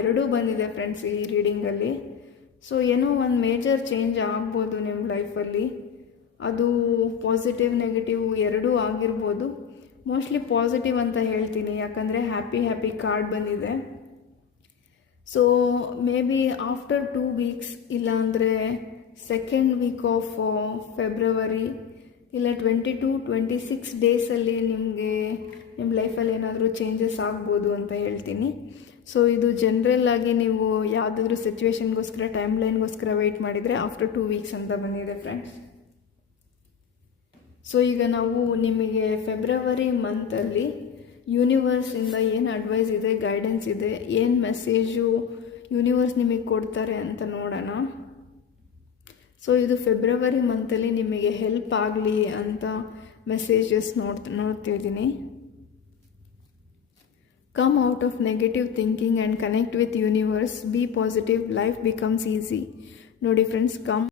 ಎರಡೂ ಬಂದಿದೆ ಫ್ರೆಂಡ್ಸ್ ಈ ರೀಡಿಂಗಲ್ಲಿ. ಸೊ ಏನೋ ಒಂದು ಮೇಜರ್ ಚೇಂಜ್ ಆಗ್ಬೋದು ನಿಮ್ಮ ಲೈಫಲ್ಲಿ. ಅದು ಪಾಸಿಟಿವ್ ನೆಗೆಟಿವ್ ಎರಡೂ ಆಗಿರ್ಬೋದು. ಮೋಸ್ಟ್ಲಿ ಪಾಸಿಟಿವ್ ಅಂತ ಹೇಳ್ತೀನಿ, ಯಾಕಂದರೆ ಹ್ಯಾಪಿ ಕಾರ್ಡ್ ಬಂದಿದೆ. So may be after 2 weeks ಇಲ್ಲಾಂದರೆ ಸೆಕೆಂಡ್ ವೀಕ್ ಆಫ್ ಫೆಬ್ರವರಿ ಇಲ್ಲ 22-26 ಡೇಸಲ್ಲಿ ನಿಮಗೆ ನಿಮ್ಮ ಲೈಫಲ್ಲಿ ಏನಾದರೂ ಚೇಂಜಸ್ ಆಗ್ಬೋದು ಅಂತ ಹೇಳ್ತೀನಿ. ಸೊ ಇದು ಜನರಲ್ ಆಗಿ ನೀವು ಯಾವುದಾದ್ರೂ ಸಿಚುವೇಶನ್ಗೋಸ್ಕರ ಟೈಮ್ಲೈನ್ಗೋಸ್ಕರ ವೆಯ್ಟ್ ಮಾಡಿದರೆ ಆಫ್ಟರ್ 2 ವೀಕ್ಸ್ ಅಂತ ಬಂದಿದೆ ಫ್ರೆಂಡ್ಸ್. ಸೊ ಈಗ ನಾವು ನಿಮಗೆ ಫೆಬ್ರವರಿ ಮಂತಲ್ಲಿ ಯೂನಿವರ್ಸಿಂದ ಏನು ಅಡ್ವೈಸ್ ಇದೆ, ಗೈಡೆನ್ಸ್ ಇದೆ, ಏನು ಮೆಸೇಜು ಯೂನಿವರ್ಸ್ ನಿಮಗೆ ಕೊಡ್ತಾರೆ ಅಂತ ನೋಡೋಣ. ಸೊ ಇದು ಫೆಬ್ರವರಿ ಮಂತಲ್ಲಿ ನಿಮಗೆ ಹೆಲ್ಪ್ ಆಗಲಿ ಅಂತ ಮೆಸೇಜಸ್ ನೋಡ್ತಿದ್ದೀನಿ. Come out of negative thinking and connect with universe. Be positive, life becomes easy. ನೋಡಿ ಫ್ರೆಂಡ್ಸ್, ಕಮ್